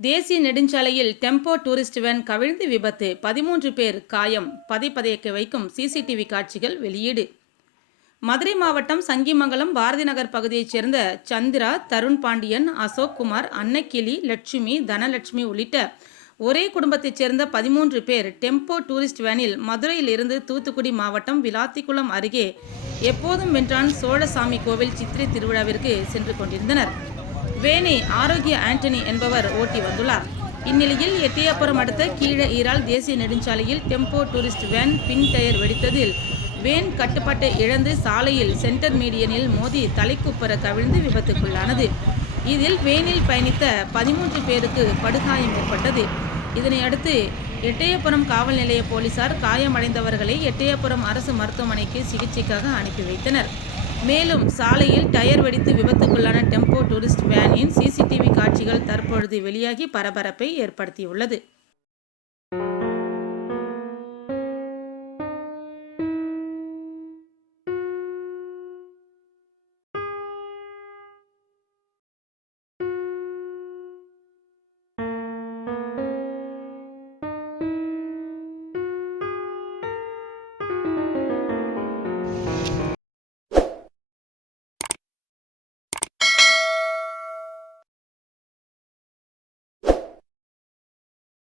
தேசிய நெடுஞ்சாலையில் tempo tourist van கவிழ்ந்து விபத்து. பதிமூன்று பேர் காயம். பதைப்பதைக்க வைக்கும் சிசிடிவி காட்சிகள் வெளியீடு. மதுரை மாவட்டம் சங்கிமங்கலம் பாரதி நகர் பகுதியைச் சேர்ந்த சந்திரா தருண் பாண்டியன் அசோக் குமார் அன்னக்கிளி லட்சுமி தனலட்சுமி உள்ளிட்ட ஒரே குடும்பத்தைச் சேர்ந்த பதிமூன்று பேர் டெம்போ டூரிஸ்ட் வேனில் மதுரையில் இருந்து தூத்துக்குடி மாவட்டம் விளாத்திக்குளம் அருகே எப்போதும் வென்றான் சோழசாமி கோவில் சித்திரை திருவிழாவிற்கு சென்று கொண்டிருந்தனர். வேணி ஆரோக்கிய ஆண்டனி என்பவர் ஓட்டி வந்துள்ளார். இந்நிலையில் எட்டியாபுரம் அடுத்த கீழ ஈரால் தேசிய நெடுஞ்சாலையில் டெம்போ டூரிஸ்ட் வேன் பின் டயர் வெடித்ததில் வேன் கட்டுப்பாட்டை இழந்து சாலையில் சென்டர் மீடியனில் மோதி தலைக்குப்பர கவிழ்ந்து விபத்துக்குள்ளானது. இதில் வேனில் பயணித்த பதிமூன்று பேருக்கு படுகாயம் ஏற்பட்டது. இதனையடுத்து எட்டயபுரம் காவல் நிலைய போலீசார் காயமடைந்தவர்களை எட்டயபுரம் அரசு மருத்துவமனைக்கு சிகிச்சைக்காக அனுப்பி வைத்தனர். மேலும் சாலையில் டயர் வெடித்து விபத்துக்குள்ளான டெம்போ டூரிஸ்ட் வேனின் சிசிடிவி காட்சிகள் தற்பொழுது வெளியாகி பரபரப்பை ஏற்படுத்தியுள்ளது.